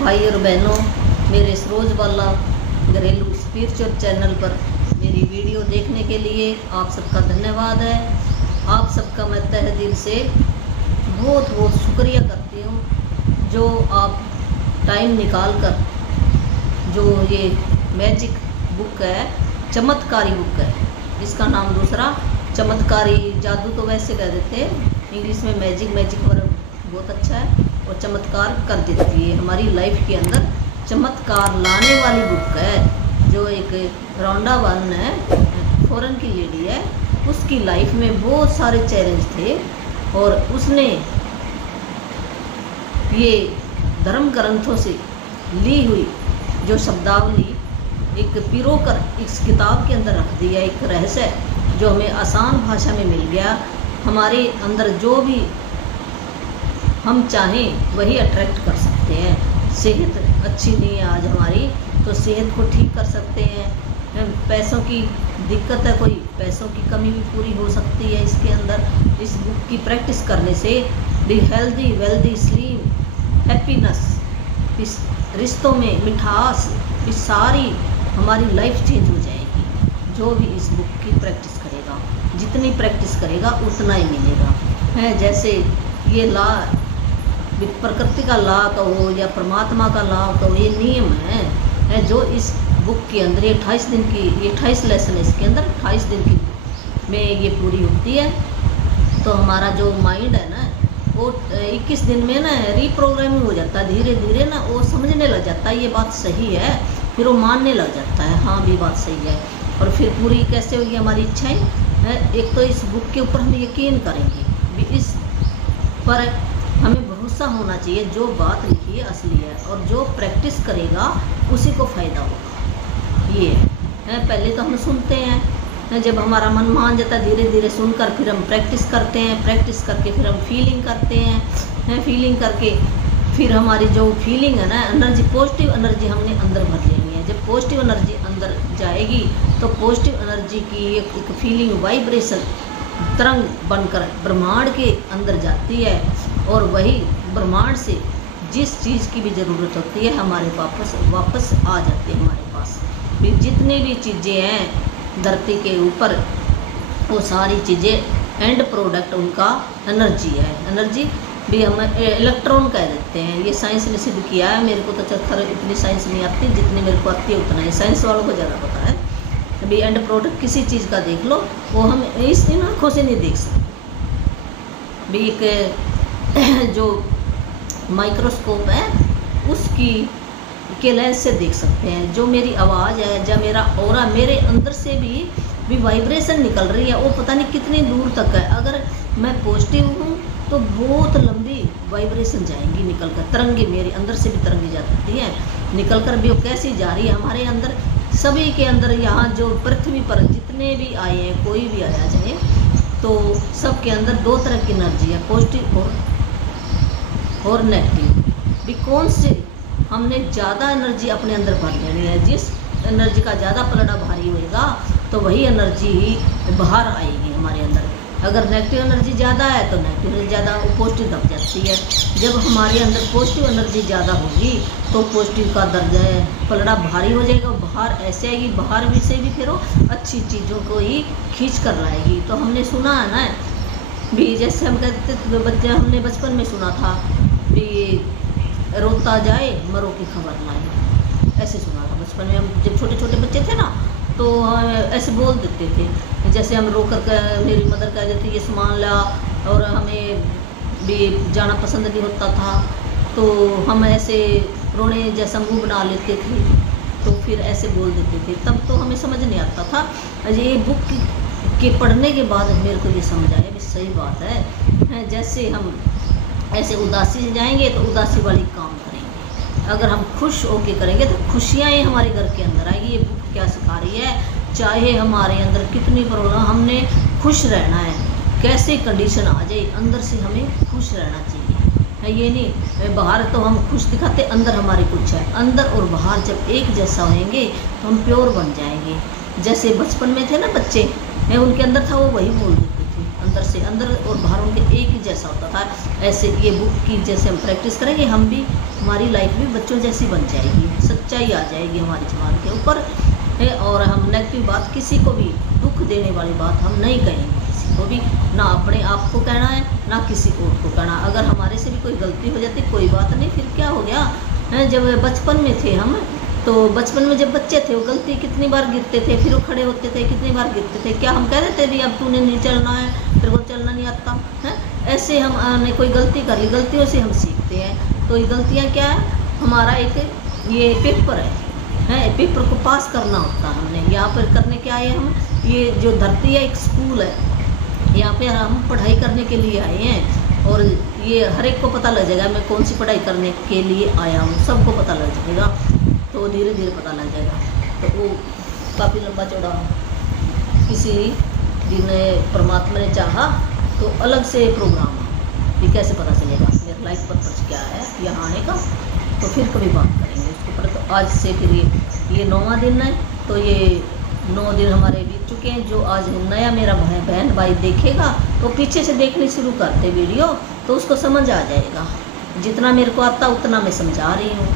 भाई और बहनों, मेरे सरोजबाला घरेलू स्पिरिचुअल चैनल पर मेरी वीडियो देखने के लिए आप सबका धन्यवाद है। आप सबका मैं तहे दिल से बहुत बहुत शुक्रिया करती हूँ जो आप टाइम निकाल कर जो ये मैजिक बुक है, चमत्कारी बुक है, इसका नाम दूसरा चमत्कारी जादू तो वैसे कह देते हैं, इंग्लिश में मैजिक वर्ड बहुत अच्छा है और चमत्कार कर देती है। हमारी लाइफ के अंदर चमत्कार लाने वाली बुक है। जो एक रौंडा वन है, फॉरेन की लेडी है, उसकी लाइफ में बहुत सारे चैलेंज थे और उसने ये धर्म ग्रंथों से ली हुई जो शब्दावली एक पिरोकर इस किताब के अंदर रख दिया, एक रहस्य जो हमें आसान भाषा में मिल गया। हमारे अंदर जो भी हम चाहें वही अट्रैक्ट कर सकते हैं। सेहत अच्छी नहीं है आज हमारी, तो सेहत को ठीक कर सकते हैं। पैसों की दिक्कत है, कोई पैसों की कमी भी पूरी हो सकती है इसके अंदर। इस बुक की प्रैक्टिस करने से be healthy, wealthy, slim, happiness, इस रिश्तों में मिठास, इस सारी हमारी लाइफ चेंज हो जाएगी। जो भी इस बुक की प्रैक्टिस करेगा, जितनी प्रैक्टिस करेगा उतना ही मिलेगा। है जैसे ये ला, प्रकृति का लॉ कहो या परमात्मा का लॉ कहो, ये नियम है जो इस बुक के अंदर 28 दिन की, ये 28 लेसन है इसके अंदर, 28 दिन की में ये पूरी होती है। तो हमारा जो माइंड है ना, वो 21 दिन में ना रीप्रोग्रामिंग हो जाता है, धीरे धीरे ना वो समझने लग जाता है ये बात सही है, फिर वो मानने लग जाता है हाँ भी बात सही है। और फिर पूरी कैसे होगी हमारी इच्छाएं। एक तो इस बुक के ऊपर हम यकीन करेंगे भी, इस पर हमें भरोसा होना चाहिए, जो बात लिखी है असली है और जो प्रैक्टिस करेगा उसी को फ़ायदा होगा। ये है पहले तो हम सुनते हैं, जब हमारा मन मान जाता है धीरे धीरे सुनकर फिर हम प्रैक्टिस करते हैं, प्रैक्टिस करके फिर हम फीलिंग करते हैं, फीलिंग करके फिर हमारी जो फीलिंग है ना, एनर्जी, पॉजिटिव एनर्जी हमने अंदर भर लेनी है। जब पॉजिटिव एनर्जी अंदर जाएगी तो पॉजिटिव एनर्जी की एक फीलिंग, वाइब्रेशन, तरंग बनकर ब्रह्मांड के अंदर जाती है और वही ब्रह्मांड से जिस चीज़ की भी ज़रूरत होती है हमारे वापस आ जाती है हमारे पास। भी जितने भी चीज़ें हैं धरती के ऊपर, वो सारी चीज़ें एंड प्रोडक्ट उनका एनर्जी है। एनर्जी भी हम इलेक्ट्रॉन कह देते हैं, ये साइंस ने सिद्ध किया है। मेरे को तो खैर इतनी साइंस नहीं आती, जितनी मेरे को आती है उतना ही, साइंस वालों को ज़्यादा पता है। अभी एंड प्रोडक्ट किसी चीज़ का देख लो, वो हम इन आँखों से नहीं देख सकते। भी एक जो माइक्रोस्कोप है उसकी के लेंस से देख सकते हैं। जो मेरी आवाज़ है, जब मेरा ऑरा, मेरे अंदर से भी वाइब्रेशन निकल रही है, वो पता नहीं कितनी दूर तक है। अगर मैं पॉजिटिव हूँ तो बहुत लंबी वाइब्रेशन जाएंगी निकल कर, तरंगे मेरे अंदर से भी तरंगे जाती हैं निकल कर, भी वो कैसी जा रही है हमारे अंदर, सभी के अंदर। यहाँ जो पृथ्वी पर जितने भी आए हैं, कोई भी आया चाहे, तो सब के अंदर दो तरह की एनर्जी है, पॉजिटिव और नेगेटिव। भी कौन से हमने ज़्यादा एनर्जी अपने अंदर भर लेनी है। जिस एनर्जी का ज़्यादा पलड़ा भारी होएगा तो वही एनर्जी ही बाहर आएगी हमारे अंदर। अगर नेगेटिव एनर्जी ज़्यादा है तो नेगेटिव एनर्जी ज़्यादा पॉजिटिव दब जाती है। जब हमारे अंदर पॉजिटिव एनर्जी ज़्यादा होगी तो पॉजिटिव का दर्जा पलड़ा भारी हो जाएगा, बाहर ऐसे आएगी, बाहर भी से भी फिर वो अच्छी चीज़ों को ही खींच कर लाएगी। तो हमने सुना है ना भी, जैसे हम कहते थे बच्चे, हमने बचपन में सुना था भी रोता जाए मरो की खबर लाए, ऐसे सुना था बचपन में। हम जब छोटे छोटे बच्चे थे ना तो ऐसे बोल देते थे। जैसे हम रो कर मेरी मदर कह देती ये सामान ला, और हमें भी जाना पसंद नहीं होता था तो हम ऐसे रोने जैसा मुंह बना लेते थे, तो फिर ऐसे बोल देते थे। तब तो हमें समझ नहीं आता था। ये बुक के पढ़ने के बाद मेरे को ये समझ आया भी सही बात है। जैसे हम ऐसे उदासी से जाएंगे तो उदासी वाली काम करेंगे, अगर हम खुश होके करेंगे तो खुशियाँ ही हमारे घर के अंदर आएगी। ये बुक क्या सिखा रही है, चाहे हमारे अंदर कितनी प्रॉब्लम, हमने खुश रहना है, कैसे कंडीशन आ जाए अंदर से हमें खुश रहना चाहिए। ये नहीं बाहर तो हम खुश दिखाते, अंदर हमारे कुछ है। अंदर और बाहर जब एक जैसा होंगे तो हम प्योर बन जाएंगे। जैसे बचपन में थे ना बच्चे, उनके अंदर था वो वही बोल देते थे, अंदर से अंदर और बाहर उनके एक ही जैसा होता था। ऐसे ये बुक की जैसे हम प्रैक्टिस करेंगे, हम भी हमारी लाइफ भी बच्चों जैसी बन जाएगी, सच्चाई आ जाएगी हमारी ज़बान के ऊपर है। और हम नेगेटिव बात, किसी को भी दुख देने वाली बात हम नहीं कहेंगे, किसी को भी, ना अपने आप को कहना है ना किसी और को कहना। अगर हमारे से भी कोई गलती हो जाती, कोई बात नहीं, फिर क्या हो गया है। जब बचपन में थे हम, तो बचपन में जब बच्चे थे वो गलती कितनी बार गिरते थे, फिर वो खड़े होते थे, कितनी बार गिरते थे। क्या हम कह देते भी अब तूने नहीं चलना है, तेरे को चलना नहीं आता है। ऐसे हमने कोई गलती कर ली, गलतियों से हम सीखते हैं। तो ये गलतियाँ क्या है, हमारा एक ये पेपर है, पेपर को पास करना होता है हमने। यहाँ पर करने के आए हम, ये जो धरती है एक स्कूल है, यहाँ पे हम पढ़ाई करने के लिए आए हैं। और ये हर एक को पता लग जाएगा मैं कौन सी पढ़ाई करने के लिए आया हूँ, सबको पता लग जाएगा। तो धीरे धीरे पता लग जाएगा। तो वो काफ़ी लंबा चौड़ा, किसी दिन परमात्मा ने चाहा तो अलग से प्रोग्राम, ये कैसे पता चलेगा मेरा लाइफ पर्पस क्या है यहाँ आने का, तो फिर कभी बात करेंगे उसके ऊपर। तो आज से फिर ये 9वां दिन है। तो ये 9 दिन हमारे बीत चुके हैं। जो आज नया मेरा बहन भाई देखेगा तो पीछे से देखने शुरू करते वीडियो, तो उसको समझ आ जाएगा। जितना मेरे को आता उतना मैं समझा रही हूँ,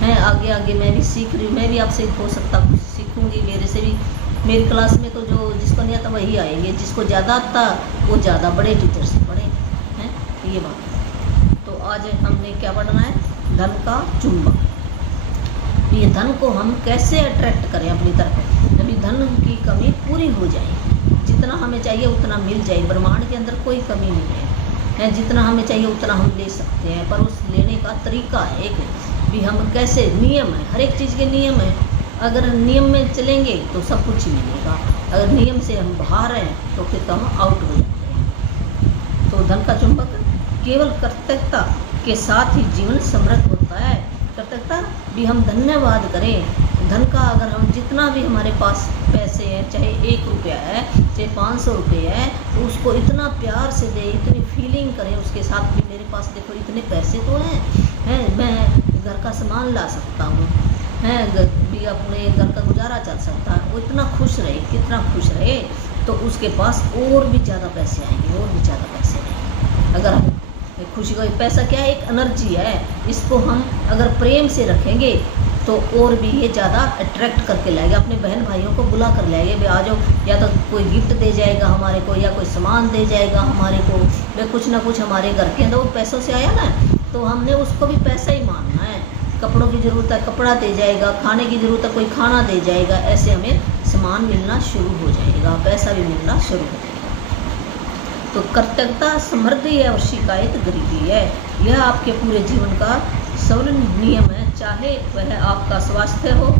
मैं आगे आगे मैं भी सीख रही हूँ। मैं भी आपसे हो सकता कुछ सीखूँगी, मेरे से भी। मेरी क्लास में तो जो जिसको नहीं आता वही आएंगे, जिसको ज़्यादा आता वो ज़्यादा बड़े टीचर से पढ़े हैं, ये बात। तो आज हमने क्या पढ़ना है, धन का चुंबक। ये धन को हम कैसे अट्रैक्ट करें अपनी तरफ, अभी धन की कमी पूरी हो जाए, जितना हमें चाहिए उतना मिल जाए। ब्रह्मांड के अंदर कोई कमी नहीं है, जितना हमें चाहिए उतना हम ले सकते हैं। पर उस लेने का तरीका है एक, भी हम कैसे, नियम है, हर एक चीज़ के नियम है। अगर नियम में चलेंगे तो सब कुछ ही मिलेगा, अगर नियम से हम बाहर हैं तो फिर तो हम आउट हो जाते हैं। तो धन का चुंबक केवल कर्तव्यता के साथ ही जीवन समृद्ध होता है। कर्तव्यता भी हम धन्यवाद करें धन का। अगर हम जितना भी हमारे पास पैसे हैं, चाहे 1 रुपया है, चाहे 500 रुपये है, तो उसको इतना प्यार से दे, इतनी फीलिंग करें उसके साथ भी मेरे पास देखो इतने पैसे तो हैं, मैं घर का सामान ला सकता हूँ, मैं भी अपने घर का गुजारा चल सकता है। वो इतना खुश रहे, कितना खुश रहे, तो उसके पास और भी ज़्यादा पैसे आएंगे, और भी ज़्यादा पैसे आएंगे। अगर हम खुशी का, पैसा क्या है, एक एनर्जी है, इसको हम अगर प्रेम से रखेंगे तो और भी ये ज़्यादा अट्रैक्ट करके लाएगा। अपने बहन भाइयों को बुला कर लाएंगे, भाई आ जाओ, या तो कोई गिफ्ट दे जाएगा हमारे को, या कोई सामान दे जाएगा हमारे को, वे कुछ ना कुछ हमारे घर के अंदर। वो पैसों से आया ना, तो हमने उसको भी पैसा ही मानना है। कपड़ों की ज़रूरत है, कपड़ा दे जाएगा, खाने की ज़रूरत है, कोई खाना दे जाएगा। ऐसे हमें सामान मिलना शुरू हो जाएगा, पैसा भी मिलना शुरू हो जाएगा। तो कर्तव्यता समृद्धि है और शिकायत गरीबी है। यह आपके पूरे जीवन का सरल नियम है, चाहे वह आपका स्वास्थ्य हो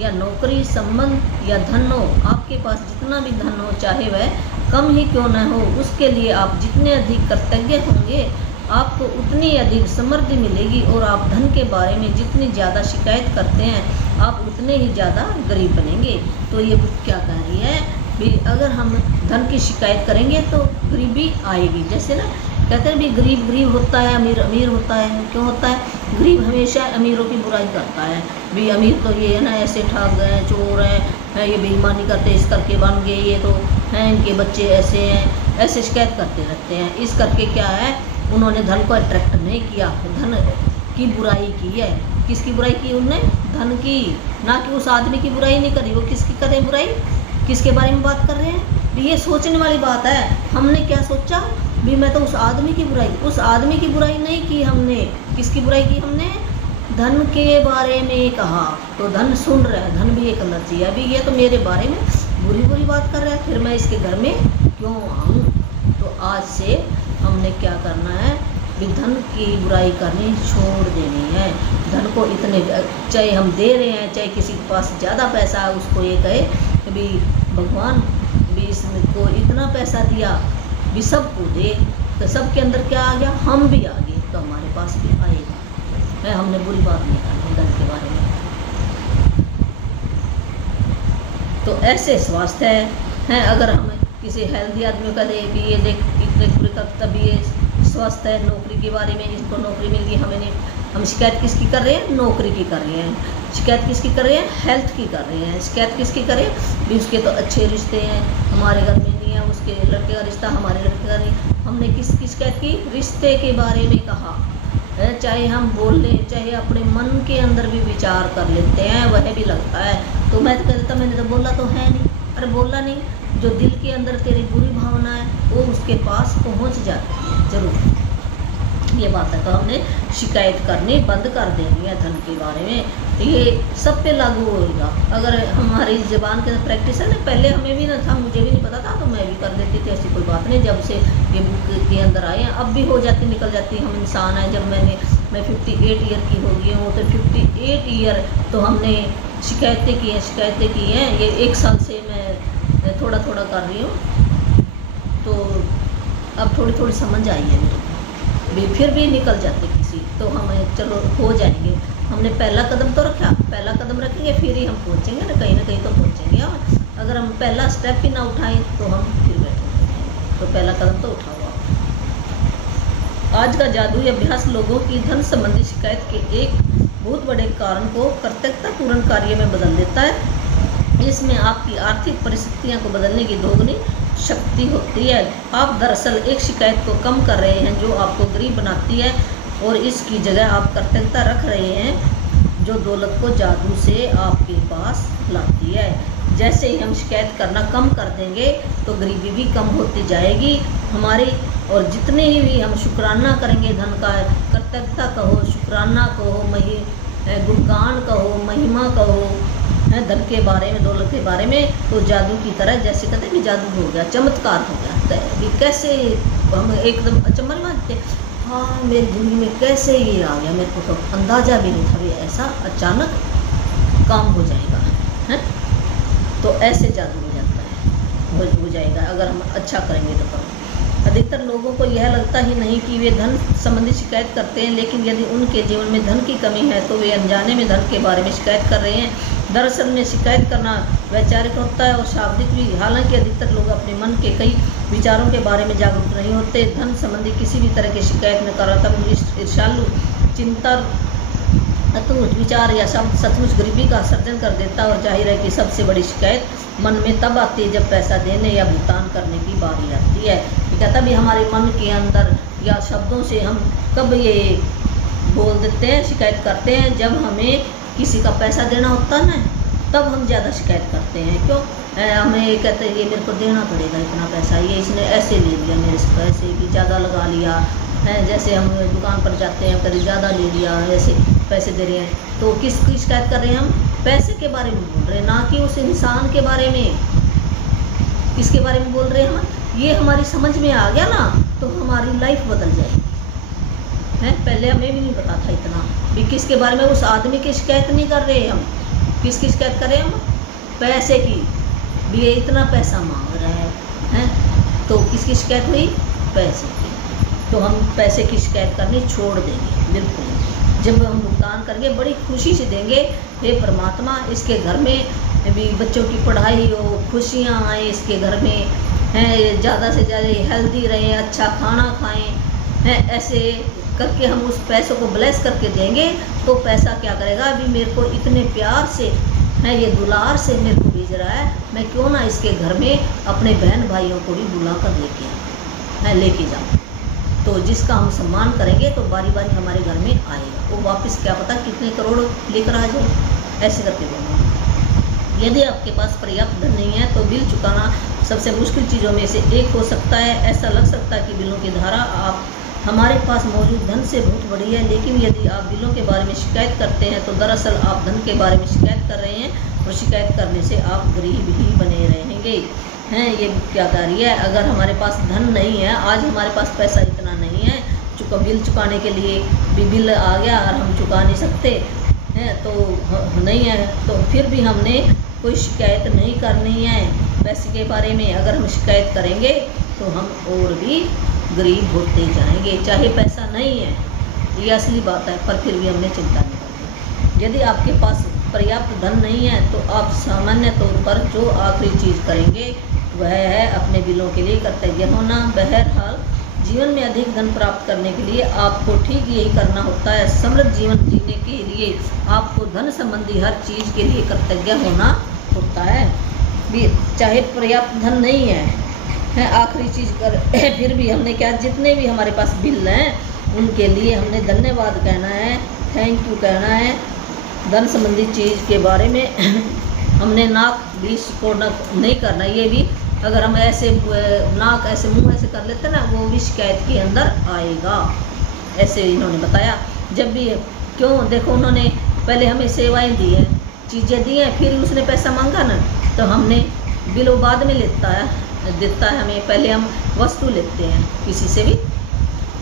या नौकरी, संबंध या धन हो। आपके पास जितना भी धन हो, चाहे वह कम ही क्यों न हो, उसके लिए आप जितने अधिक कृतज्ञ होंगे आपको उतनी अधिक समृद्धि मिलेगी। और आप धन के बारे में जितनी ज़्यादा शिकायत करते हैं आप उतने ही ज़्यादा गरीब बनेंगे। तो ये बुक क्या कह रही है भी, अगर हम धन की शिकायत करेंगे तो गरीबी आएगी। जैसे ना कहते हैं भी गरीब गरीब होता है, अमीर अमीर होता है। क्यों होता है? गरीब हमेशा अमीरों की बुराई करता है, भी अमीर तो ये है ना, ऐसे ठग हैं, चोर हैं, ये बेईमानी करते, इस करके बन गए, ये तो हैं, इनके बच्चे ऐसे हैं, ऐसे शिकायत करते रहते हैं। इस करके क्या है, उन्होंने धन को अट्रैक्ट नहीं किया, धन की बुराई की है। किसकी बुराई की उन्होंने? धन की, ना कि उस आदमी की बुराई नहीं करी। वो किसकी करें बुराई? किसके बारे में बात कर रहे हैं? ये सोचने वाली बात है। हमने क्या सोचा भी, मैं तो उस आदमी की बुराई, उस आदमी की बुराई नहीं की हमने। किसकी बुराई की हमने? धन के बारे में कहा। तो धन सुन रहा है, धन भी एक एनर्जी है, अभी ये तो मेरे बारे में बुरी बुरी बात कर रहा है, फिर मैं इसके घर में क्यों आऊँ? तो आज से हमने क्या करना है भी, धन की बुराई करनी छोड़ देनी है। धन को इतने, चाहे हम दे रहे हैं, चाहे किसी के पास ज़्यादा पैसा है, उसको ये कहे कि भी भगवान भी इसको इतना पैसा दिया, भी सबको दे, तो सबके अंदर क्या आ गया? हम भी आ गए, तो हमारे पास भी आएगा। है, हमने बुरी बात नहीं करनी धन के बारे में। तो ऐसे स्वास्थ्य है, अगर हम किसी हेल्दी आदमी का दे भी, ये देख इतने पूरे का, तभी ये स्वस्थ है। नौकरी के बारे में, इसको नौकरी मिल गई, हमें नहीं, हम शिकायत किसकी कर रहे हैं? नौकरी की कर रहे हैं। शिकायत किसकी कर रहे हैं? हेल्थ की कर रहे हैं। शिकायत किसकी करें भी, उसके तो अच्छे रिश्ते हैं, हमारे घर में नहीं नहीं है, उसके लड़के का रिश्ता हमारे लड़के का नहीं। हमने किसकी शिकायत की? रिश्ते के बारे में कहा है। चाहे हम बोल लें, चाहे अपने मन के अंदर भी विचार कर लेते हैं, वह भी लगता है। तो मैं तो कह देता मैंने तो बोला तो है नहीं। अरे बोला नहीं, जो दिल के अंदर तेरी बुरी भावना है वो उसके पास पहुंच जाती है जरूर। ये बात है। तो हमने शिकायत करनी बंद कर देनी है धन के बारे में। ये सब पे लागू होगा अगर हमारी ज़बान के अंदर प्रैक्टिस है ना। पहले हमें भी ना था, मुझे भी नहीं पता था, तो मैं भी कर देती थी, ऐसी कोई बात नहीं। जब से ये बुक के अंदर आए हैं अब भी हो जाती, निकल जाती। हम इंसान हैं। जब मैं 58 ईयर की हो गई हूँ, तो 58 ईयर तो हमने शिकायतें की हैं। ये 1 साल से मैं थोड़ा थोड़ा कर रही हूँ, तो अब थोड़ी थोड़ी समझ आई है मेरे को। फिर भी निकल जाते किसी, तो हमें चलो हो जाएंगे। हमने पहला कदम तो रखा, पहला कदम रखेंगे फिर ही हम पहुँचेंगे ना कहीं तो पहुँचेंगे। और अगर हम पहला स्टेप ही ना उठाएं तो हम फिर बैठेंगे। तो पहला कदम तो उठाओ। आज का जादुई अभ्यास लोगों की धन संबंधी शिकायत के एक बहुत बड़े कारण को कर्तव्यतापूर्ण कार्य में बदल देता है। इसमें आपकी आर्थिक परिस्थितियां को बदलने की दोगुनी शक्ति होती है। आप दरअसल एक शिकायत को कम कर रहे हैं जो आपको गरीब बनाती है, और इसकी जगह आप कर्तव्यता रख रहे हैं जो दौलत को जादू से आपके पास लाती है। जैसे ही हम शिकायत करना कम कर देंगे तो गरीबी भी कम होती जाएगी हमारी। और जितने ही भी हम शुक्राना करेंगे धन का, कर्तव्यता कहो, शुक्राना कहो, गुणगान कहो, महिमा कहो है धन के बारे में, दौलत के बारे में, तो जादू की तरह, जैसे कहते हैं कि जादू हो गया, चमत्कार हो गया। तो कैसे हम एकदम अचंभा नहीं मानते, हाँ मेरी ज़िंदगी में कैसे ये आ गया, मेरे को तो अंदाज़ा भी नहीं था, ये ऐसा अचानक काम हो जाएगा है। तो ऐसे जादू हो जाता है, हो जाएगा अगर हम अच्छा करेंगे तो। अधिकतर लोगों को यह लगता ही नहीं कि वे धन संबंधी शिकायत करते हैं, लेकिन यदि उनके जीवन में धन की कमी है तो वे अनजाने में धन के बारे में शिकायत कर रहे हैं। दरअसल में शिकायत करना वैचारिक होता है और शाब्दिक भी। हालांकि अधिकतर लोग अपने मन के कई विचारों के बारे में जागरूक नहीं होते। धन संबंधी किसी भी तरह की शिकायत नकारात्मक, ईर्ष्यालु चिंता, अतुट विचार या शब्द सचमुच गरीबी का सर्जन कर देता है। और जाहिर है कि सबसे बड़ी शिकायत मन में तब आती है जब पैसा देने या भुगतान करने की बारी आती है। कहता भी हमारे मन के अंदर या शब्दों से हम कब ये बोल देते हैं, शिकायत करते हैं, जब हमें किसी का पैसा देना होता है ना, तब हम ज़्यादा शिकायत करते हैं। क्यों? हमें ये कहते हैं ये मेरे को देना पड़ेगा इतना पैसा, ये इसने ऐसे ले लिया, मेरे से पैसे भी ज़्यादा लगा लिया है। जैसे हम दुकान पर जाते हैं, कभी ज़्यादा ले लिया, ऐसे पैसे दे रहे हैं, तो किसकी शिकायत कर रहे हैं हम? पैसे के बारे में बोल रहे हैं, ना कि उस इंसान के बारे में। किसके बारे में बोल रहे हैं हम? ये हमारी समझ में आ गया ना तो हमारी लाइफ बदल जाएगी है। पहले हमें भी नहीं पता था इतना भी। किसके बारे में? उस आदमी की शिकायत नहीं कर रहे हम। किसकी शिकायत कर रहे हैं हम? पैसे की। भी ये इतना पैसा मांग रहा है तो किसकी शिकायत हुई? पैसे की। तो हम पैसे की शिकायत करनी छोड़ देंगे बिल्कुल। जब हम भुगतान करेंगे बड़ी खुशी से देंगे, हे परमात्मा इसके घर में भी बच्चों की पढ़ाई हो, खुशियाँ आए इसके घर में हैं, ज़्यादा से ज़्यादा हेल्दी रहें, अच्छा खाना खाएं हैं, ऐसे करके हम उस पैसों को ब्लेस करके देंगे। तो पैसा क्या करेगा? अभी मेरे को इतने प्यार से है, ये दुलार से मेरे को भेज रहा है, मैं क्यों ना इसके घर में अपने बहन भाइयों को भी बुला कर लेके जाऊँ। तो जिसका हम सम्मान करेंगे तो बारी बारी हमारे घर में आएगा। वो वापस क्या पता कितने करोड़ लेकर आ जाए। ऐसे करके देंगे। यदि आपके पास पर्याप्त धन नहीं है तो बिल चुकाना सबसे मुश्किल चीज़ों में से एक हो सकता है। ऐसा लग सकता है कि बिलों की धारा आप हमारे पास मौजूद धन से बहुत बड़ी है, लेकिन यदि आप बिलों के बारे में शिकायत करते हैं तो दरअसल आप धन के बारे में शिकायत कर रहे हैं, और शिकायत करने से आप गरीब ही बने रहेंगे हैं। ये क्या कह रही है? अगर हमारे पास धन नहीं है, आज हमारे पास पैसा इतना नहीं है, बिल चुकाने के लिए भी बिल आ गया और हम चुका नहीं सकते हैं, तो नहीं है, तो फिर भी हमने कोई शिकायत नहीं करनी है पैसे के बारे में। अगर हम शिकायत करेंगे तो हम और भी गरीब होते जाएंगे। चाहे पैसा नहीं है, ये असली बात है, पर फिर भी हमने चिंता नहीं करनी। यदि आपके पास पर्याप्त धन नहीं है तो आप सामान्य तौर पर जो आखिरी चीज़ करेंगे वह है अपने बिलों के लिए कृतज्ञ होना। बहरहाल जीवन में अधिक धन प्राप्त करने के लिए आपको ठीक यही करना होता है। समृद्ध जीवन जीने के लिए आपको धन संबंधी हर चीज़ के लिए कृतज्ञ होना होता है। भी चाहे पर्याप्त धन नहीं है है आखिरी चीज़ कर फिर भी हमने क्या, जितने भी हमारे पास बिल हैं उनके लिए हमने धन्यवाद कहना है, थैंक यू कहना है। धन संबंधी चीज़ के बारे में हमने नाक भी को नहीं करना। ये भी अगर हम ऐसे नाक ऐसे मुंह ऐसे कर लेते ना, वो भी शिकायत के अंदर आएगा, ऐसे इन्होंने बताया। जब भी क्यों देखो, उन्होंने पहले हमें सेवाएं दी हैं, चीज़ें दी हैं, फिर उसने पैसा मांगा ना, तो हमने बिल वो बाद में देता है हमें, पहले हम वस्तु लेते हैं किसी से भी,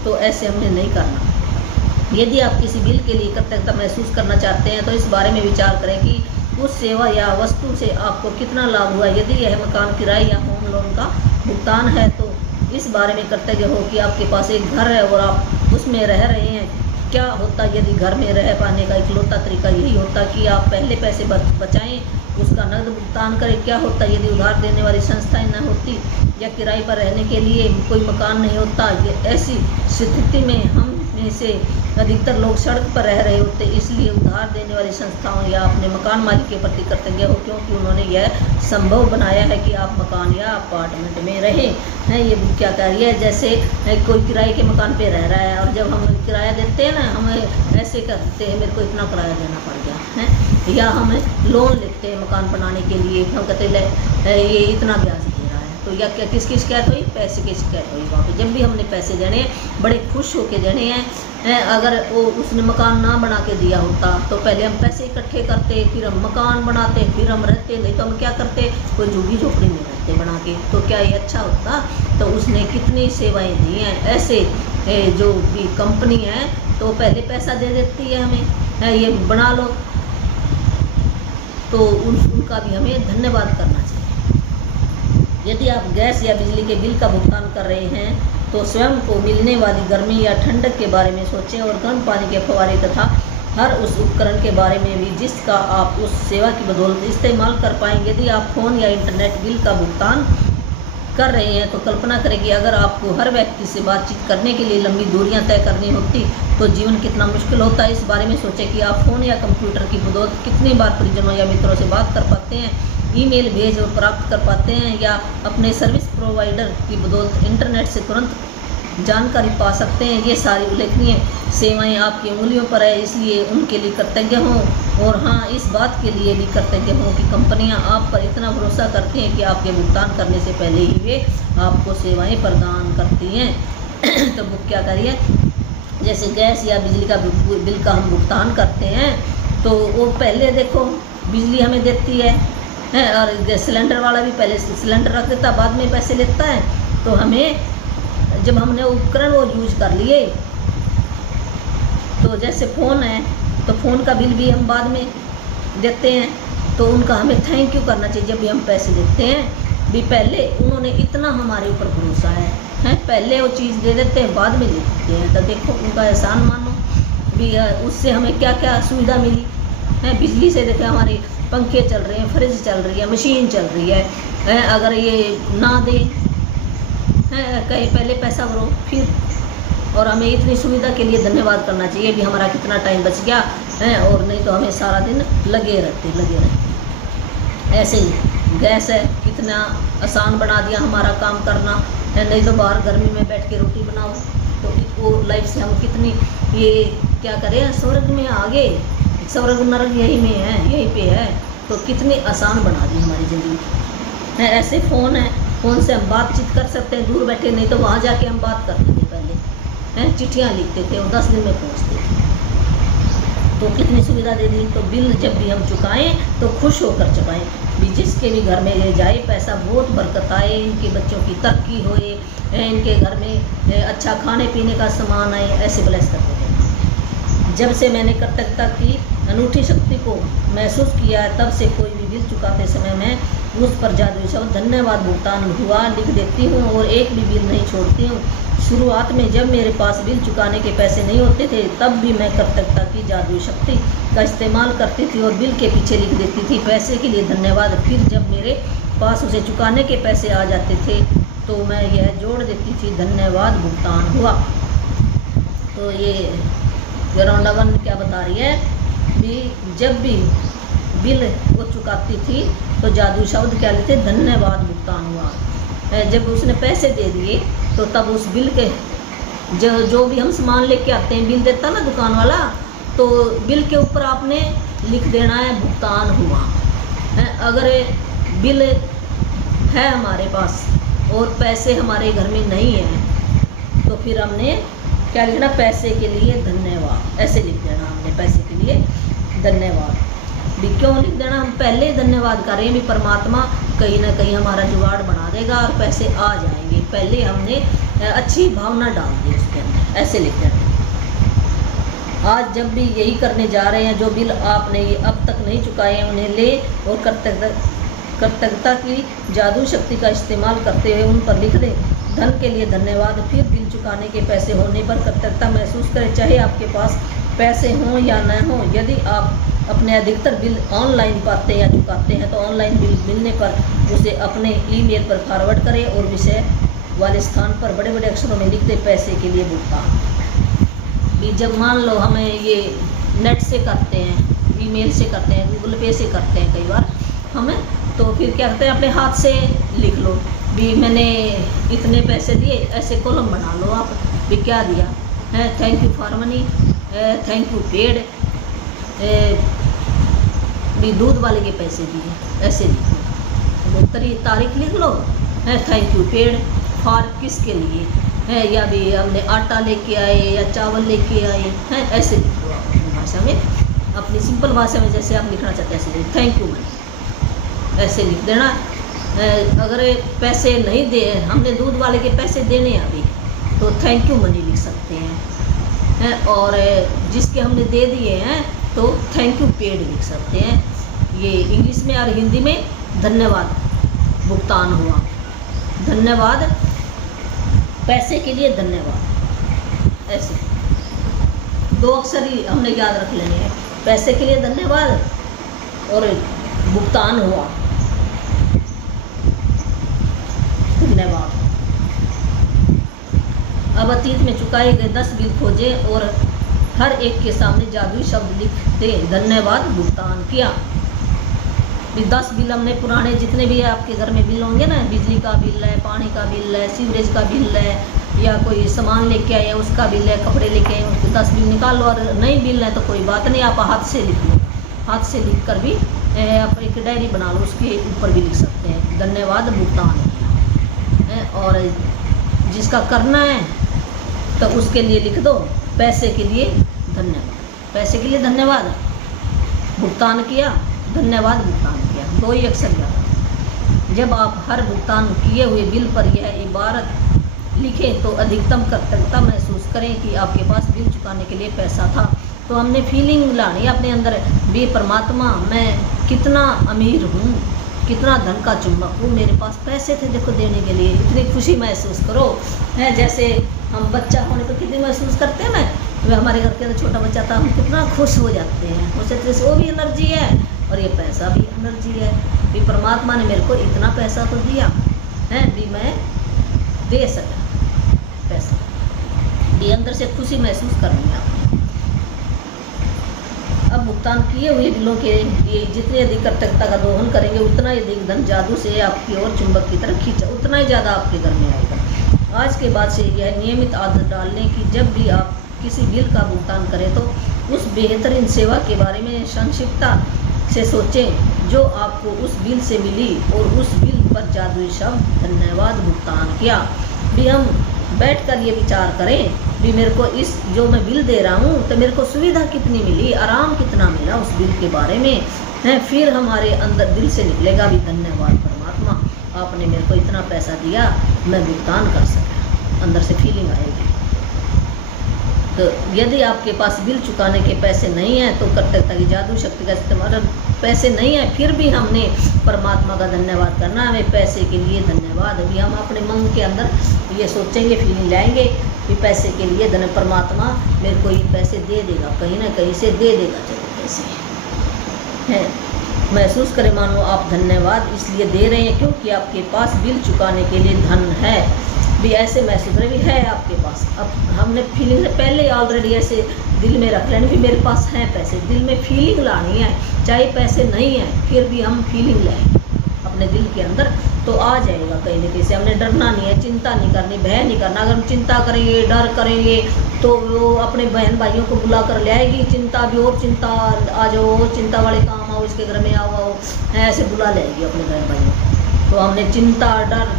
तो ऐसे हमने नहीं करना। यदि आप किसी बिल के लिए कृतज्ञता महसूस करना चाहते हैं तो इस बारे में विचार करें कि उस सेवा या वस्तु से आपको कितना लाभ हुआ। यदि यह मकान किराए या होम लोन का भुगतान है तो इस बारे में कृतज्ञ हो कि आपके पास एक घर है और आप उसमें रह रहे हैं। क्या होता यदि घर में रह पाने का इकलौता तरीका यही होता कि आप पहले पैसे बचाएं, उसका नकद भुगतान करें? क्या होता यदि उधार देने वाली संस्थाएं न होती या किराए पर रहने के लिए कोई मकान नहीं होता? ये ऐसी स्थिति में हम में से अधिकतर लोग सड़क पर रह रहे होते। इसलिए उधार देने वाली संस्थाओं या अपने मकान मालिक के प्रति कृतज्ञ हो, क्योंकि उन्होंने यह संभव बनाया है कि आप मकान या अपार्टमेंट में रहें। है ये क्या कह रही है, जैसे कोई किराए के मकान पे रह रहा है और जब हम किराया देते हैं ना, हम ऐसे करते हैं मेरे को इतना किराया देना पड़ गया है, या हम लोन लेते हैं मकान बनाने के लिए, हम कहते ये इतना ब्याज दे रहा है, तो या क्या किसकी शिकायत हुई? पैसे की शिकायत हुई वहाँ पे। जब भी हमने पैसे देने हैं बड़े खुश होके देने हैं। अगर वो उसने मकान ना बना के दिया होता तो पहले हम पैसे इकट्ठे करते, फिर हम मकान बनाते, फिर हम रहते, नहीं तो हम क्या करते, कोई झुग्गी झोपड़ी में रहते बना के, तो क्या ये अच्छा होता? तो उसने कितनी सेवाएं दी हैं। ऐसे जो भी कंपनी है तो पहले पैसा दे देती है हमें, ये बना लो, तो उनका भी हमें धन्यवाद करना चाहिए। यदि आप गैस या बिजली के बिल का भुगतान कर रहे हैं तो स्वयं को मिलने वाली गर्मी या ठंडक के बारे में सोचें और गर्म पानी के फव्वारे तथा हर उस उपकरण के बारे में भी जिसका आप उस सेवा की बदौलत इस्तेमाल कर पाएंगे। यदि आप फ़ोन या इंटरनेट बिल का भुगतान कर रहे हैं तो कल्पना करें कि अगर आपको हर व्यक्ति से बातचीत करने के लिए लंबी दूरियां तय करनी होती तो जीवन कितना मुश्किल होता है। इस बारे में सोचें कि आप फ़ोन या कंप्यूटर की बदौलत कितनी बार परिजनों या मित्रों से बात कर पाते हैं, ईमेल भेज और प्राप्त कर पाते हैं, या अपने सर्विस प्रोवाइडर की बदौलत इंटरनेट से तुरंत जानकारी पा सकते हैं। ये सारी उल्लेखनीय सेवाएं आपकी उंगलियों पर है, इसलिए उनके लिए कृतज्ञ हों। और हाँ, इस बात के लिए भी कृतज्ञ हों कि कंपनियां आप पर इतना भरोसा करती हैं कि आपके भुगतान करने से पहले ही वे आपको सेवाएं प्रदान करती हैं। तो वो क्या करिए, जैसे गैस या बिजली का बिल का हम भुगतान करते हैं तो वो पहले देखो बिजली हमें देती है, और गैस सिलेंडर वाला भी पहले सिलेंडर रख देता, बाद में पैसे लेता है। तो हमें जब हमने उपकरण वो यूज कर लिए, तो जैसे फ़ोन है तो फ़ोन का बिल भी हम बाद में देते हैं, तो उनका हमें थैंक यू करना चाहिए। जब भी हम पैसे देते हैं भी पहले उन्होंने इतना हमारे ऊपर भरोसा है, पहले वो चीज़ दे देते हैं, बाद में ले देते हैं, तो देखो उनका एहसान मानो भी। उससे हमें क्या क्या सुविधा मिली है, बिजली से देखे हमारे पंखे चल रहे हैं, फ्रिज चल रही है, मशीन चल रही है। अगर ये ना दे कहीं पहले पैसा भरो फिर, और हमें इतनी सुविधा के लिए धन्यवाद करना चाहिए भी। हमारा कितना टाइम बच गया है, और नहीं तो हमें सारा दिन लगे रहते। ऐसे ही गैस है, कितना आसान बना दिया हमारा काम करना है, नहीं तो बाहर गर्मी में बैठ के रोटी बनाओ, तो वो लाइफ से हम कितनी ये क्या करें, स्वर्ग में आगे, स्वर्ग नरक यही में है, यहीं पे है, तो कितनी आसान बना दी हमारी ज़िंदगी है। ऐसे फ़ोन है, फ़ोन से हम बातचीत कर सकते हैं दूर बैठे, नहीं तो वहाँ जाके हम बात करते थे पहले, चिट्ठियाँ लिखते थे और 10 दिन में पहुँचते थे। तो कितनी सुविधा दे दी। तो बिल जब भी हम चुकाएं तो खुश होकर चुकाएं भी, जिसके भी घर में ये जाए पैसा बहुत बरकत आए, इनके बच्चों की तरक्की होए, इनके घर में अच्छा खाने पीने का सामान आए, ऐसे ब्लेस करते थे। जब से मैंने कृतज्ञता की अनूठी शक्ति को महसूस किया है, तब से कोई भी बिल चुकाते समय मैं उस पर जादुई शब्द धन्यवाद भुगतान हुआ लिख देती हूँ और एक भी बिल नहीं छोड़ती हूँ। शुरुआत में जब मेरे पास बिल चुकाने के पैसे नहीं होते थे, तब भी मैं कृतज्ञता की जादुई शक्ति का इस्तेमाल करती थी और बिल के पीछे लिख देती थी पैसे के लिए धन्यवाद। फिर जब मेरे पास उसे चुकाने के पैसे आ जाते थे तो मैं यह जोड़ देती थी धन्यवाद भुगतान हुआ। तो ये रौंडावन क्या बता रही है भी, जब भी बिल वो चुकाती थी तो जादू शब्द क्या लेते, धन्यवाद भुगतान हुआ। जब उसने पैसे दे दिए तो तब उस बिल के जो भी हम सामान लेके आते हैं, बिल देता ना दुकान वाला, तो बिल के ऊपर आपने लिख देना है भुगतान हुआ है। अगर बिल है हमारे पास और पैसे हमारे घर में नहीं है तो फिर हमने क्या लिखना, पैसे के लिए धन्यवाद, ऐसे लिख देना हमने, पैसे के लिए धन्यवाद। भी क्यों लिख देना, हम पहले ही धन्यवाद करें भी परमात्मा कहीं ना कहीं हमारा जुगाड़ बना देगा और पैसे आ जाएंगे, पहले हमने अच्छी भावना डाल दी उसके अंदर, ऐसे लिख देना। आज जब भी यही करने जा रहे हैं, जो बिल आपने अब तक नहीं चुकाए हैं उन्हें ले और कृतज्ञता की जादू शक्ति का इस्तेमाल करते हुए उन पर लिख दें, धन के लिए धन्यवाद। फिर बिल चुकाने के पैसे होने पर कृतज्ञता महसूस करें, चाहे आपके पास पैसे हों या न हों। यदि आप अपने अधिकतर बिल ऑनलाइन पाते या चुकाते हैं तो ऑनलाइन बिल मिलने पर उसे अपने ईमेल पर फॉरवर्ड करें और विषय वाले स्थान पर बड़े बड़े अक्षरों में लिख दें, पैसे के लिए भुगतान। भी जब मान लो हमें ये नेट से करते हैं, ईमेल से करते हैं, गूगल पे से करते हैं कई बार हमें, तो फिर क्या करते हैं, अपने हाथ से लिख लो भी मैंने इतने पैसे दिए, ऐसे कॉलम बना लो आप भी क्या दिया है, thank you for money, thank you paid, भी दूध वाले के पैसे दिए, ऐसे लिखो, तारीख लिख लो है, थैंक यू पेड फॉर किसके लिए है, या भी हमने आटा लेके आए या चावल लेके आए हैं, ऐसे लिख लो अपनी भाषा में, अपनी सिंपल भाषा में जैसे आप लिखना चाहते हैं ऐसे लिख, थैंक यू मनी, ऐसे लिख देना। अगर पैसे नहीं दे, हमने दूध वाले के पैसे देने अभी, तो थैंक यू मनी लिख सकते हैं, और जिसके हमने दे दिए हैं तो थैंक यू पेड लिख सकते हैं। ये इंग्लिश में और हिंदी में धन्यवाद भुगतान हुआ, धन्यवाद, पैसे के लिए धन्यवाद, ऐसे दो अक्षर ही हमने याद रख लेने हैं, पैसे के लिए धन्यवाद और भुगतान हुआ, धन्यवाद। अब अतीत में चुकाए गए 10 बिल खोजें और हर एक के सामने जादुई शब्द लिख दें, धन्यवाद भुगतान किया। 10 बिल हमने पुराने जितने भी आपके घर में बिल होंगे ना, बिजली का बिल है, पानी का बिल है, सीवरेज का बिल है, या कोई सामान लेके आए उसका बिल है, कपड़े लेके आए उसके 10 बिल निकाल लो, और नई बिल है तो कोई बात नहीं, आप हाथ से लिख लो, हाथ से लिख कर भी आप एक डायरी बना लो, उसके ऊपर भी लिख सकते हैं धन्यवाद भुगतान किया। और जिसका करना है तो उसके लिए लिख दो, पैसे के लिए धन्यवाद, पैसे के लिए धन्यवाद भुगतान किया, धन्यवाद भुगतान किया, दो ही अक्षर याद। जब आप हर भुगतान किए हुए बिल पर यह इबारत लिखें तो अधिकतम कृतज्ञता महसूस करें कि आपके पास बिल चुकाने के लिए पैसा था। तो हमने फीलिंग लानी है अपने अंदर, बे परमात्मा मैं कितना अमीर हूँ, कितना धन का चुंबक हूँ, मेरे पास पैसे थे देखो देने के लिए, इतनी खुशी महसूस करो है। जैसे हम बच्चा होने पर कितनी महसूस करते हैं ना, वे हमारे घर के अंदर छोटा बच्चा था, हम कितना खुश हो जाते हैं, उस तरह से वो भी एनर्जी है और ये पैसा भी एनर्जी है। भी परमात्मा ने मेरे को इतना पैसा तो दिया है, भी मैं दे सका पैसा, भी अंदर से खुशी महसूस करनी है आपने। अब भुगतान किए हुए बिलों के लिए जितनी अधिक कृतज्ञता का दोहन करेंगे उतना ही अधिक धन जादू से आपकी ओर चुंबक की तरफ खींचा, उतना ही ज़्यादा आपके घर में आएगा। आज के बाद से यह नियमित आदत डाल लें कि जब भी आप किसी बिल का भुगतान करें तो उस बेहतरीन सेवा के बारे में संक्षिप्तता से सोचें जो आपको उस बिल से मिली और उस बिल पर जादुई शब्द धन्यवाद भुगतान किया। भी हम बैठकर ये विचार करें भी मेरे को इस जो मैं बिल दे रहा हूँ तो मेरे को सुविधा कितनी मिली, आराम कितना मिला उस बिल के बारे में है। फिर हमारे अंदर दिल से निकलेगा भी धन्यवाद परमात्मा, आपने मेरे को इतना पैसा दिया, मैं भुगतान कर सका, अंदर से फीलिंग आएगी। तो यदि आपके पास बिल चुकाने के पैसे नहीं हैं तो कृतज्ञता की जादू शक्ति का इस्तेमाल, पैसे नहीं हैं फिर भी हमने परमात्मा का धन्यवाद करना, हमें पैसे के लिए धन्यवाद। अभी हम अपने मन के अंदर ये सोचेंगे, फीलिंग लाएंगे कि पैसे के लिए धन्य परमात्मा मेरे को ये पैसे दे देगा, कहीं ना कहीं से दे देगा, चलो पैसे है। महसूस करें मानो आप धन्यवाद इसलिए दे रहे हैं क्योंकि आपके पास बिल चुकाने के लिए धन है। भी ऐसे महसूस करें भी है आपके पास। अब हमने फीलिंग से पहले ऑलरेडी ऐसे दिल में रख लेना भी मेरे पास हैं पैसे, दिल में फीलिंग लानी है, चाहे पैसे नहीं हैं फिर भी हम फीलिंग लाएं अपने दिल के अंदर, तो आ जाएगा कहीं ना कहीं से। हमने डरना नहीं है, चिंता नहीं करनी, भय नहीं करना। अगर हम चिंता करेंगे, डर करेंगे, तो वो अपने बहन भाइयों को बुला कर ले आएगी। चिंता भी और चिंता, आ जाओ चिंता वाले काम आओ, इसके घर में आओ, ऐसे बुला ले आएगी अपने बहन भाइयों को। तो हमने चिंता, डर,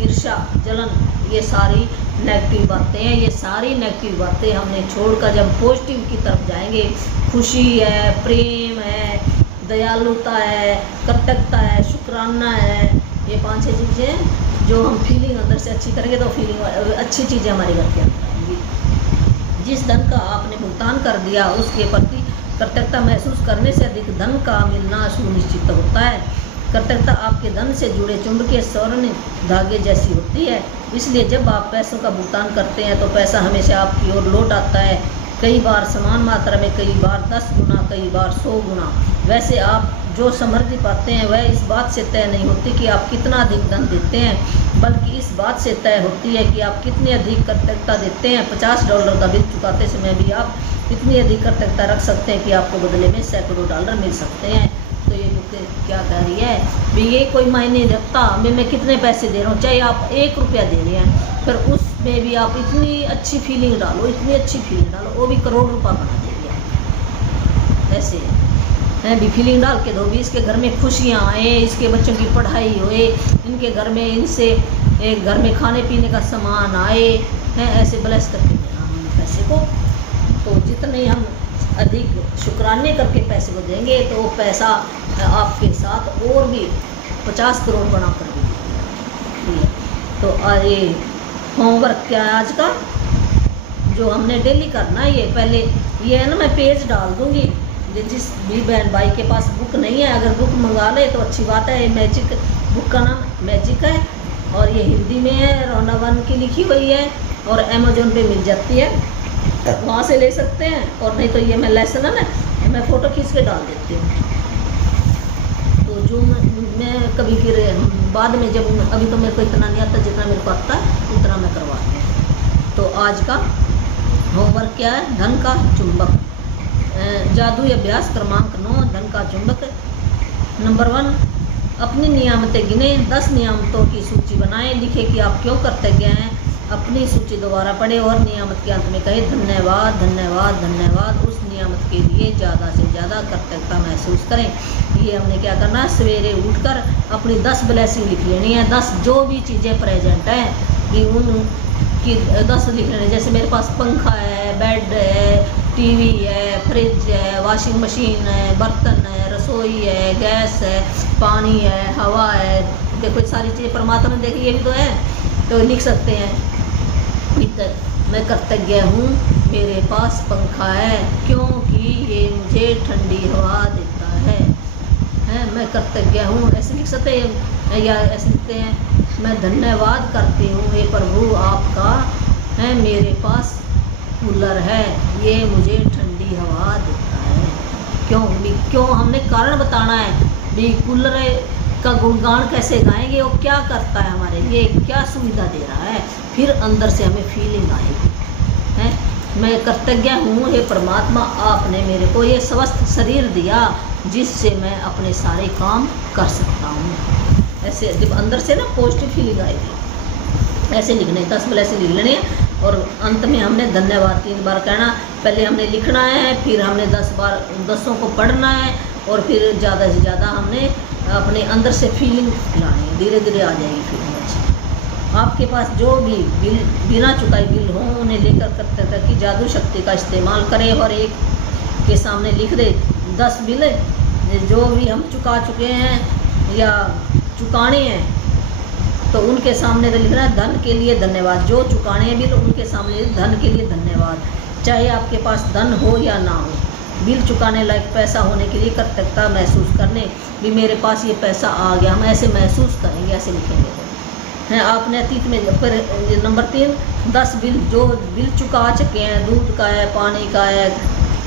ईर्ष्या, जलन, ये सारी नेगेटिव बातें हैं। ये सारी नेगेटिव बातें हमने छोड़कर जब पॉजिटिव की तरफ जाएंगे, खुशी है, प्रेम है, दयालुता है, कृतज्ञता है, शुक्राना है, ये 5-6 चीज़ें जो हम फीलिंग अंदर से अच्छी करेंगे तो फीलिंग अच्छी चीज़ें हमारे घर के अंदर आएंगी। जिस धन का आपने भुगतान कर दिया उसके प्रति कृतज्ञता महसूस करने से अधिक धन का मिलना सुनिश्चित होता है। कृतज्ञता आपके धन से जुड़े चुंबकीय स्वर्ण धागे जैसी होती है। इसलिए जब आप पैसों का भुगतान करते हैं तो पैसा हमेशा आपकी ओर लौट आता है, कई बार समान मात्रा में, कई बार 10 गुना, कई बार 100 गुना। वैसे आप जो समृद्धि पाते हैं वह इस बात से तय नहीं होती कि आप कितना अधिक धन देते हैं, बल्कि इस बात से तय होती है कि आप कितनी अधिक कृतज्ञता देते हैं। $50 का बिल चुकाते समय भी आप इतनी अधिक कृतज्ञता रख सकते हैं कि आपको बदले में सैकड़ों डॉलर मिल सकते हैं। तो ये बुक क्या कह रही है भी, ये कोई मायने नहीं रखता मैं कितने पैसे दे रहा हूँ, चाहे आप 1 रुपया दे रहे हैं, फिर उसमें भी आप इतनी अच्छी फीलिंग डालो, इतनी अच्छी फीलिंग डालो, वो भी करोड़ रुपया बना देंगे। ऐसे हैं भी फीलिंग डाल के दो भी, इसके घर में खुशियाँ आए, इसके बच्चों की पढ़ाई होए, इनके घर में इनसे एक घर में खाने पीने का सामान आए हैं, ऐसे ब्लेस करके देना हम पैसे को। तो जितने हम अधिक शुक्राने करके पैसे को देंगे तो वो पैसा आपके साथ और भी 50 करोड़ बना कर देंगे। तो ये होमवर्क क्या है आज का, जो हमने डेली करना है, ये पहले ये है ना, मैं पेज डाल दूँगी। जिस भी बहन भाई के पास बुक नहीं है, अगर बुक मंगा ले तो अच्छी बात है। मैजिक बुक का नाम मैजिक है और ये हिंदी में है, रोना वन की लिखी हुई है और अमेजोन पे मिल जाती है, वहाँ से ले सकते हैं। और नहीं तो ये मैं लेसन है ना, मैं फ़ोटो खींच के डाल देती हूँ। तो जो मैं कभी फिर बाद में जब, अभी तो मेरे को इतना नहीं आता, जितना मेरे को आता है उतना मैं करवाती हूँ। तो आज का होमवर्क क्या है, धन का चुंबक, जादुई अभ्यास क्रमांक 9, धन का चुंबक। नंबर 1, अपनी नियामतें गिने, 10 नियामतों की सूची बनाएं, लिखे कि आप क्यों कृतज्ञ हैं। अपनी सूची दोबारा पढ़ें और नियामत के अंत में कहें धन्यवाद, धन्यवाद, धन्यवाद। उस नियामत के लिए ज़्यादा से ज़्यादा कृतज्ञता महसूस करें। ये हमने क्या करना है, सवेरे उठकर अपनी 10 ब्लेसिंग लिख लेनी है। 10 जो भी चीज़ें प्रेजेंट हैं कि उनकी 10 लिख लेनी। जैसे मेरे पास पंखा है, बेड है, टीवी है, फ्रिज है, वॉशिंग मशीन है, बर्तन है, रसोई है, गैस है, पानी है, हवा है, देखो सारी चीज़ें परमात्मा ने देखी, ये भी तो है। तो लिख सकते हैं मैं कृतज्ञ हूँ मेरे पास पंखा है क्योंकि ये मुझे ठंडी हवा देता है। मैं कृतज्ञ हूँ, ऐसे लिख सकते हैं। या ऐसे लिखते हैं, मैं धन्यवाद करती हूँ हे प्रभु आपका, है मेरे पास कूलर है, ये मुझे ठंडी हवा देता है। क्यों हमने कारण बताना है भी, कूलर का गुणगान कैसे गाएंगे, वो क्या करता है हमारे लिए, क्या सुविधा दे रहा है, फिर अंदर से हमें फीलिंग आएगी। हैं मैं कृतज्ञ हूँ हे परमात्मा, आपने मेरे को ये स्वस्थ शरीर दिया जिससे मैं अपने सारे काम कर सकता हूँ। ऐसे जब अंदर से ना पॉजिटिव फीलिंग आएगी, ऐसे लिखने 10 बार ऐसे लिख लेने हैं। और अंत में हमने धन्यवाद 3 बार कहना। पहले हमने लिखना है, फिर हमने 10 बार 10 को पढ़ना है और फिर ज़्यादा से ज़्यादा हमने अपने अंदर से फीलिंग लानी है, धीरे धीरे आ जाएगी फीलिंग अच्छी। आपके पास जो भी बिल बिना चुकाई बिल हो उन्हें लेकर कृतज्ञता की जादू शक्ति का इस्तेमाल करें और एक के सामने लिख दे 10 बिल जो भी हम चुका चुके हैं या चुकाने हैं, तो उनके सामने तो लिखना है धन के लिए धन्यवाद। जो चुकाने हैं बिल उनके सामने धन के लिए धन्यवाद। चाहे आपके पास धन हो या ना हो, बिल चुकाने लायक पैसा होने के लिए कृतज्ञता महसूस करने भी, मेरे पास ये पैसा आ गया, हम ऐसे महसूस करेंगे, ऐसे लिखेंगे हैं। आपने अतीत में फिर नंबर 3, 10 बिल जो बिल चुका चुके हैं, दूध का है, पानी का है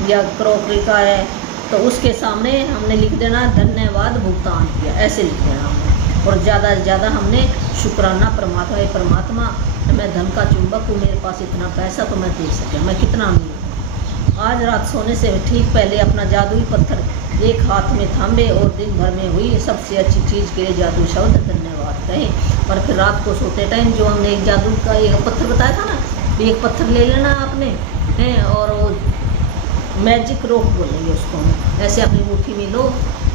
या क्रॉकरी का है, तो उसके सामने हमने लिख देना धन्यवाद भुगतान किया, ऐसे लिख देना हमने। और ज़्यादा से ज़्यादा हमने शुक्राना परमात्मा, हे परमात्मा मैं धन का चुंबक हूँ, मेरे पास इतना पैसा तो मैं दे सके, मैं कितना अमीर हूँ। आज रात सोने से ठीक पहले अपना जादुई पत्थर एक हाथ में थामे और दिन भर में हुई सबसे अच्छी चीज़ के लिए जादू शब्द धन्यवाद। धन्यवाद कहें। और फिर रात को सोते टाइम जो हमने एक जादू का एक पत्थर बताया था ना, तो एक पत्थर ले लेना आपने हैं, और वो मैजिक रोप बोलेंगे उसको हम, ऐसे अपनी मुट्ठी में लो,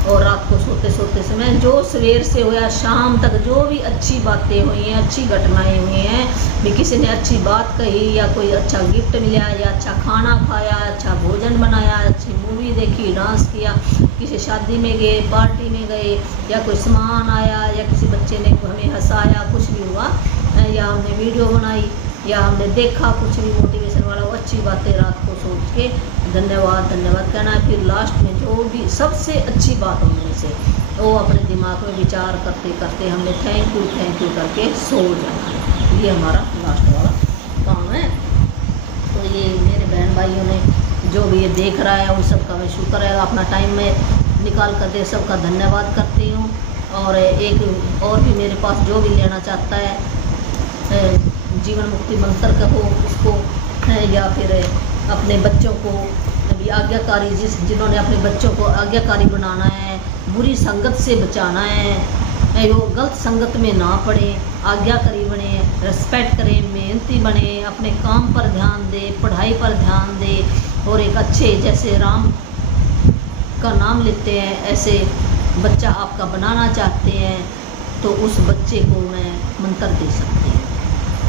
और रात को सोते सोते समय जो सवेर से हो या शाम तक जो भी अच्छी बातें हुई हैं, अच्छी घटनाएं हुई हैं, भी किसी ने अच्छी बात कही या कोई अच्छा गिफ्ट मिला या अच्छा खाना खाया, अच्छा भोजन बनाया, अच्छी मूवी देखी, डांस किया, किसी शादी में गए, पार्टी में गए, या कोई सामान आया, या किसी बच्चे ने हमें हंसाया, कुछ भी हुआ, या हमने वीडियो बनाई, या हमने देखा कुछ भी मोटिवेशन वाला, वो अच्छी बातें रात को सोच के धन्यवाद धन्यवाद कहना है। फिर लास्ट में जो भी सबसे अच्छी बात उनमें से वो अपने दिमाग में विचार करते करते हमने थैंक यू करके सो जाना है। ये हमारा लास्ट वाला काम है। तो ये मेरे बहन भाइयों ने जो भी ये देख रहा है उन सबका मैं शुक्र है, अपना टाइम में निकाल कर दे, सबका धन्यवाद करती हूँ। और एक और भी मेरे पास जो भी लेना चाहता है, जीवन मुक्ति मंत्र का हो उसको, या फिर अपने बच्चों को भी आज्ञाकारी, जिन्होंने अपने बच्चों को आज्ञाकारी बनाना है, बुरी संगत से बचाना है, वो गलत संगत में ना पड़े, आज्ञाकारी बने, रिस्पेक्ट करें, मेहनती बने, अपने काम पर ध्यान दे, पढ़ाई पर ध्यान दे, और एक अच्छे जैसे राम का नाम लेते हैं ऐसे बच्चा आपका बनाना चाहते हैं तो उस बच्चे को मैं मंत्र दे सकती हूँ।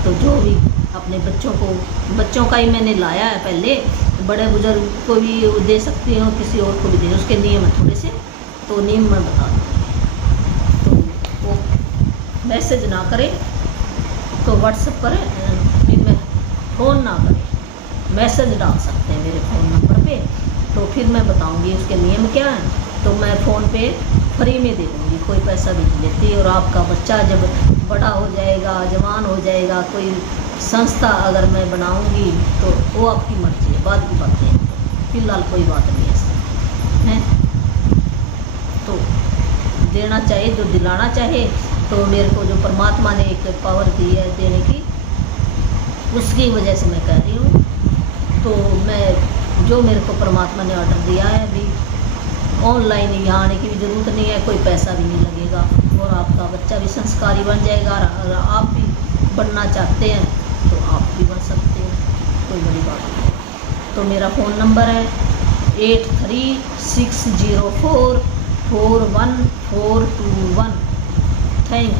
तो जो भी अपने बच्चों का ही मैंने लाया है, पहले बड़े बुजुर्ग को भी दे सकती हूँ, किसी और को भी दे, उसके नियम है थोड़े से, तो नियम मैं बता दूँगी। तो वो मैसेज ना करें तो व्हाट्सएप पर में फ़ोन ना करें, मैसेज डाल सकते हैं मेरे फ़ोन नंबर पे, तो फिर मैं बताऊँगी उसके नियम क्या हैं। तो मैं फ़ोन पे फ्री में दे दूँगी, कोई पैसा भी नहीं लेती। और आपका बच्चा जब बड़ा हो जाएगा, जवान हो जाएगा, कोई संस्था अगर मैं बनाऊँगी तो वो आपकी मर्ज़ी है, बाद की बातें हैं, फिलहाल कोई बात नहीं है हैं। तो देना चाहिए, जो दिलाना चाहे, तो मेरे को जो परमात्मा ने एक पावर दी है देने की, उसकी वजह से मैं कह रही हूँ। तो मैं जो मेरे को परमात्मा ने ऑर्डर दिया है, अभी ऑनलाइन यहाँ आने की भी ज़रूरत नहीं है, कोई पैसा भी नहीं लगेगा, और आपका बच्चा भी संस्कारी बन जाएगा। अगर आप भी बनना चाहते हैं तो आप भी बन सकते हैं, कोई बड़ी बात नहीं। तो मेरा फ़ोन नंबर है 8360441421। Thank you.